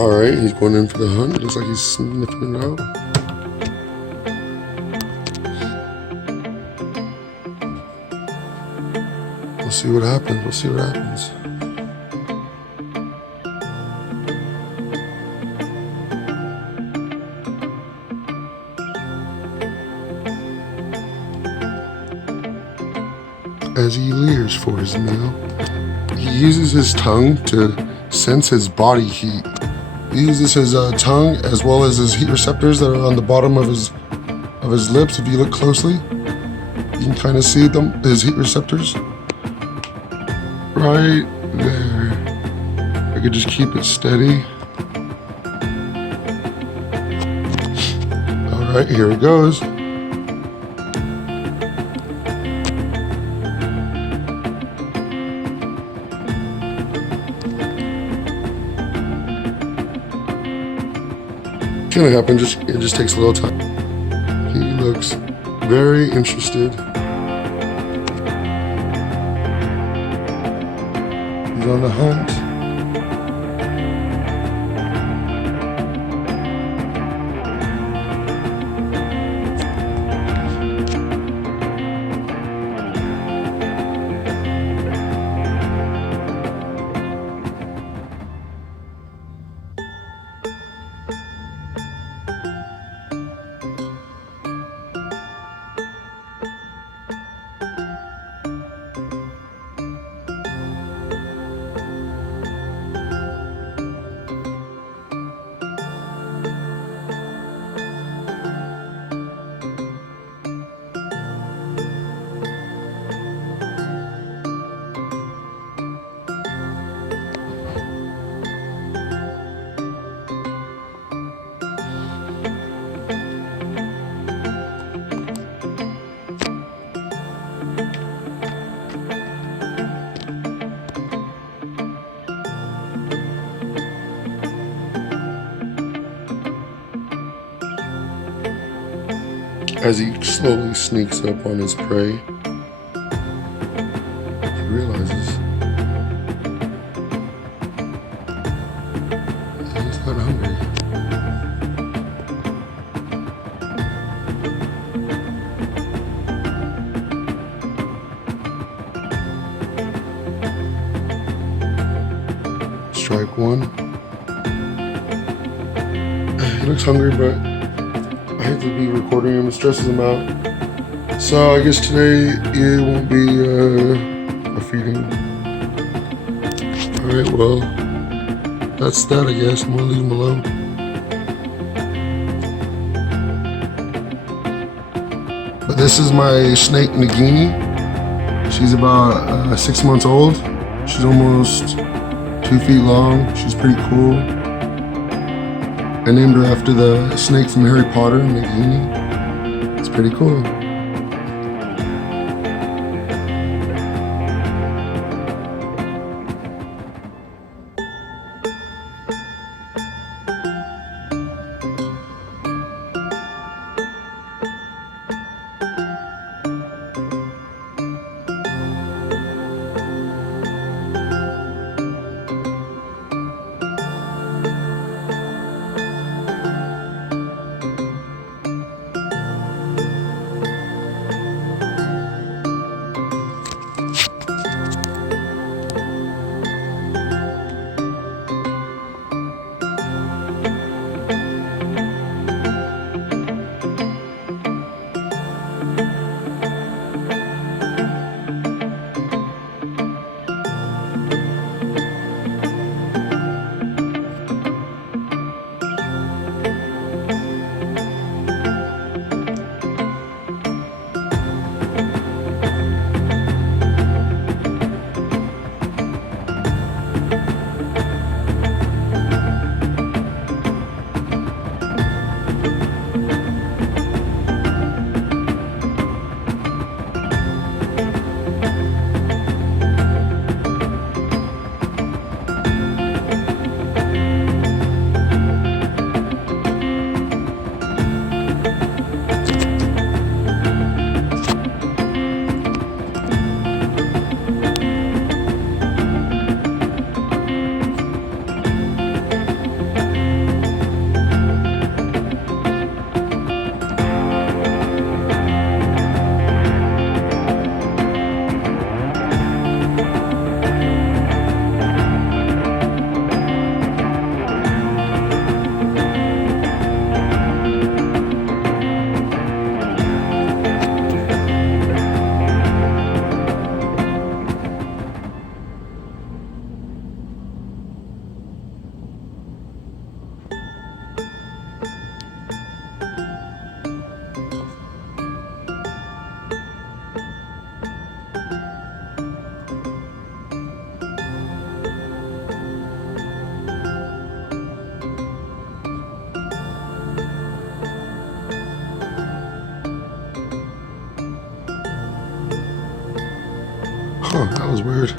Alright, he's going in for the hunt. It looks like he's sniffing it out. We'll see what happens. We'll see what happens. As he leers for his meal, he uses his tongue to sense his body heat. He uses his tongue as well as his heat receptors that are on the bottom of his lips. If you look closely, you can kind of see them, his heat receptors. Right there. I could just keep it steady. All right, here it goes. It's gonna happen, it just takes a little time. He looks very interested. He's on the hunt. As he slowly sneaks up on his prey, he realizes he's not hungry. Strike one. He looks hungry, but I hate to be recording him, it stresses him out. So I guess today it won't be a feeding. Alright, well, that's that, I guess. I'm gonna leave him alone. But this is my snake Nagini. She's about 6 months old. She's almost 2 feet long. She's pretty cool. I named her after the snake from Harry Potter, Nagini. It's pretty cool. Huh, that was weird.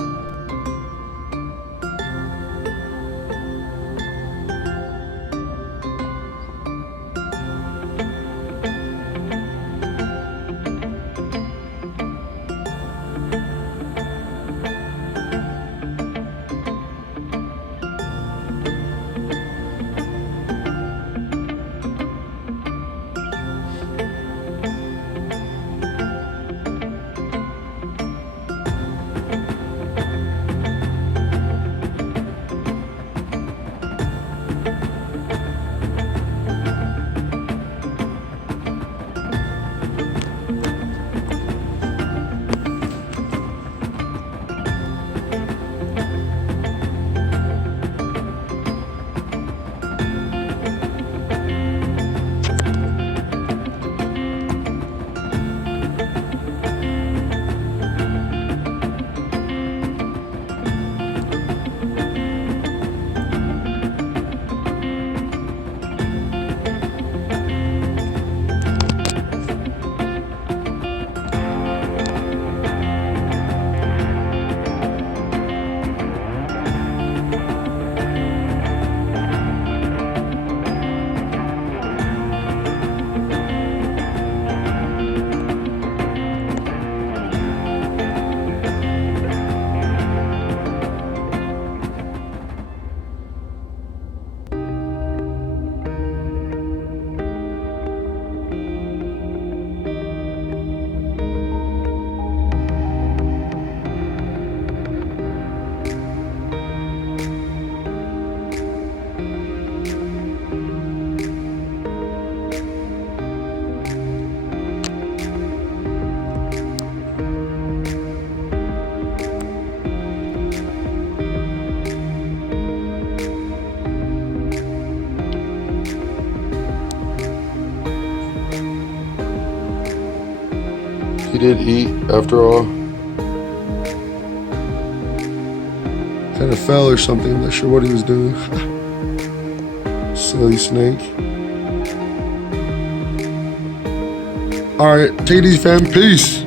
He did eat after all. Kind of fell or something. I'm not sure what he was doing. Silly snake. All right, take it easy, fam. Peace.